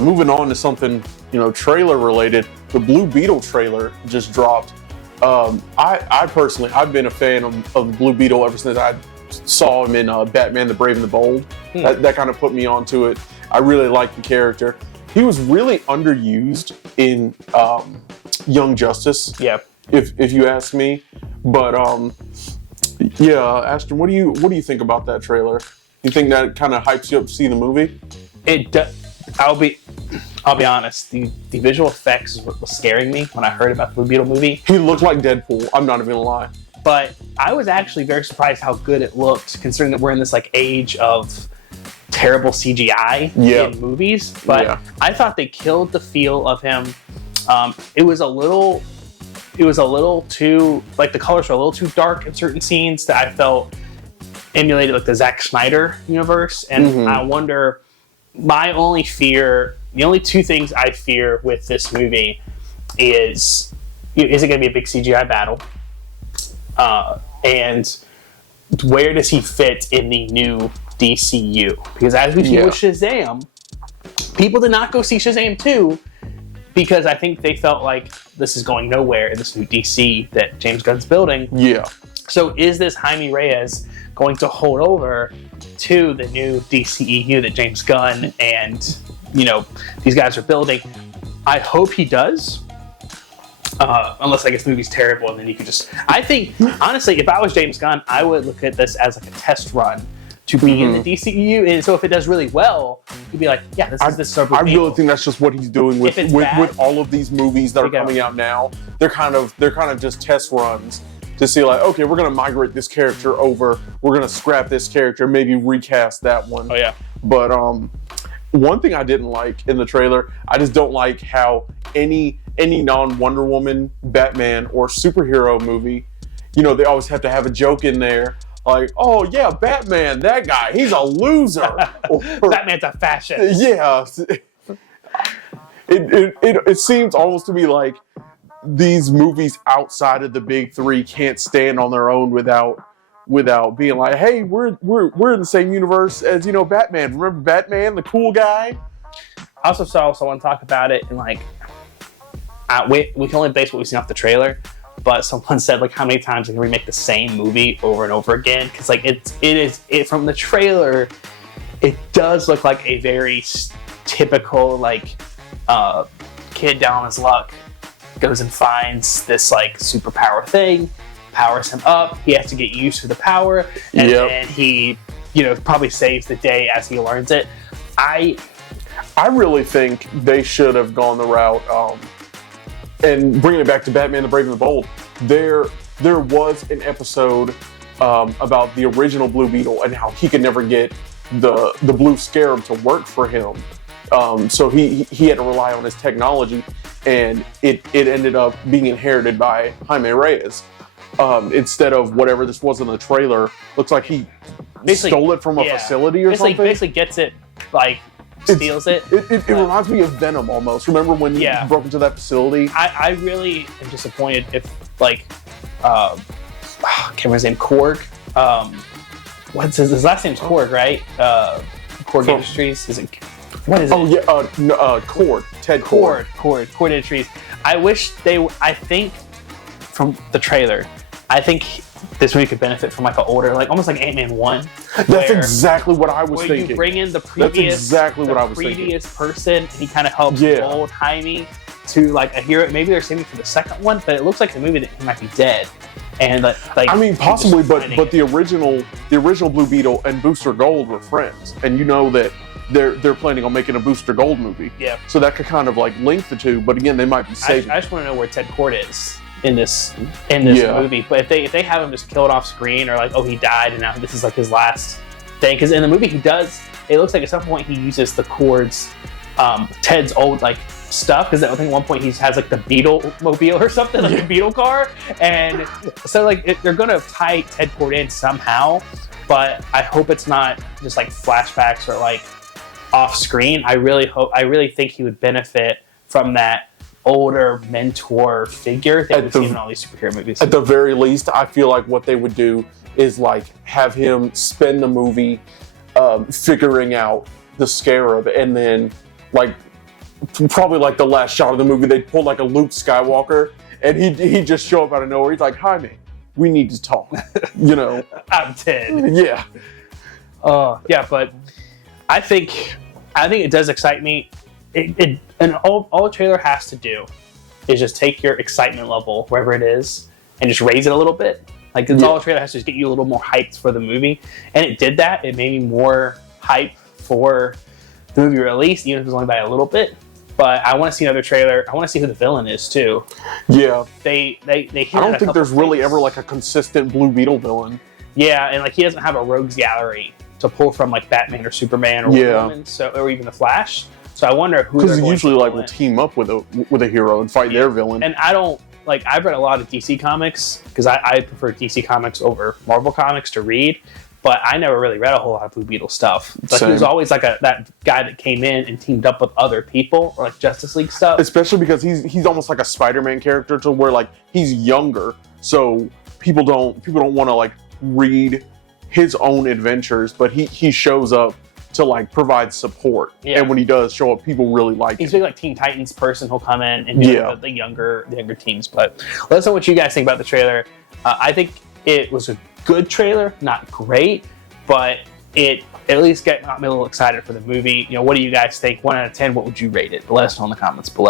moving on to something, trailer related, the Blue Beetle trailer just dropped. I personally, I've been a fan of Blue Beetle ever since I saw him in Batman: The Brave and the Bold. That kind of put me onto it. I really like the character. He was really underused in Young Justice. Yeah. If you ask me, but yeah, Ashton, what do you think about that trailer? You think that kind of hypes you up to see the movie? I'll be honest. The visual effects was scaring me when I heard about the Blue Beetle movie. He looked like Deadpool. I'm not even gonna lie. But I was actually very surprised how good it looked, considering that we're in this age of terrible CGI in movies. But I thought they killed the feel of him. It was a little too, the colors were a little too dark in certain scenes that I felt emulated the Zack Snyder universe. And I wonder, the only two things I fear with this movie is it going to be a big CGI battle? And where does he fit in the new DCU? Because as we see with Shazam, people did not go see Shazam 2 because I think they felt like this is going nowhere in this new DC that James Gunn's building. Yeah. So is this Jaime Reyes going to hold over to the new DCEU that James Gunn and, these guys are building? I hope he does. Unless I guess the movie's terrible and then you could just... I think, honestly, if I was James Gunn, I would look at this as a test run to be in the DCEU, and so if it does really well, you'd be like, yeah, this is the I really think that's just what he's doing with all of these movies that are coming out now. They're kind of just test runs to see okay, we're gonna migrate this character over, we're gonna scrap this character, maybe recast that one. Oh yeah. But one thing I didn't like in the trailer, I just don't like how any non-Wonder Woman, Batman, or superhero movie, they always have to have a joke in there. Like, oh yeah, Batman, that guy, he's a loser. Or, Batman's a fascist. Yeah. It seems almost to me like these movies outside of the big three can't stand on their own without being like, hey, we're in the same universe as Batman. Remember Batman, the cool guy? I also saw someone talk about it and we can only base what we've seen off the trailer. But someone said how many times they can remake the same movie over and over again, because it from the trailer, it does look like a very typical kid down on his luck goes and finds this superpower thing, powers him up. He has to get used to the power, and then he probably saves the day as he learns it. I really think they should have gone the route. And bringing it back to Batman: The Brave and the Bold, there was an episode about the original Blue Beetle and how he could never get the Blue Scarab to work for him. So he had to rely on his technology, and it ended up being inherited by Jaime Reyes. Instead of whatever this was in the trailer, looks like he stole it from a facility or something. Basically gets it steals it. It reminds me of Venom almost. Remember when he broke into that facility? I really am disappointed if I can't remember his name, Korg. What's his last name's Korg, right? Korg Industries. Is it? What is it? Oh yeah, Cord. Ted Cord. Cord Industries. I think from the trailer, I think this movie could benefit from an older, almost like Ant-Man 1. That's exactly what I was thinking. You bring in the previous person, and he kind of helps mold Jaime to a hero. Maybe they're saving for the second one, but it looks like the movie that he might be dead. And possibly, but the original Blue Beetle and Booster Gold were friends, and that they're planning on making a Booster Gold movie. Yeah. So that could kind of link the two, but again, they might be saving. I just want to know where Ted Cord is in this movie. But if they have him just killed off screen, or he died and now this is his last thing, because in the movie it looks like at some point he uses the Cord's Ted's old stuff, because I think at one point he has the Beetle mobile or something, a Beetle car, and so they're gonna tie Ted Cord in somehow, but I hope it's not just flashbacks or off screen. I really think he would benefit from that older mentor figure that we've seen in all these superhero movies. At the very least, I feel like what they would do is have him spend the movie figuring out the Scarab, and then probably like the last shot of the movie, they'd pull like a Luke Skywalker, and he'd just show up out of nowhere. He's like, "Hi, man, we need to talk." You know, I'm 10. Yeah. Yeah, but I think it does excite me. And all a trailer has to do is just take your excitement level wherever it is and just raise it a little bit. Like that's all a trailer has to do is get you a little more hyped for the movie, and it did that. It made me more hype for the movie release, even if it was only by a little bit. But I want to see another trailer. I want to see who the villain is too. Yeah. They hit I don't think there's really ever like a consistent Blue Beetle villain. Yeah, and like he doesn't have a rogues gallery to pull from like Batman or Superman or Wonder Woman, or even the Flash. So I wonder who, because usually like will team up with a hero and fight their villain. And I don't like, I've read a lot of DC comics because I prefer DC comics over Marvel comics to read. But I never really read a whole lot of Blue Beetle stuff. Like, he was always like that guy that came in and teamed up with other people, or like Justice League stuff. Especially because he's almost like a Spider-Man character, to where like he's younger, so people don't want to like read his own adventures, but he shows up to like provide support. Yeah. And when he does show up, people really like he's him. He's like Teen Titans person. He'll come in and do the younger teams. But let us know what you guys think about the trailer. I think it was a good trailer, not great, but it at least got me a little excited for the movie. You know, what do you guys think? 1 out of 10, what would you rate it? Let us know in the comments below.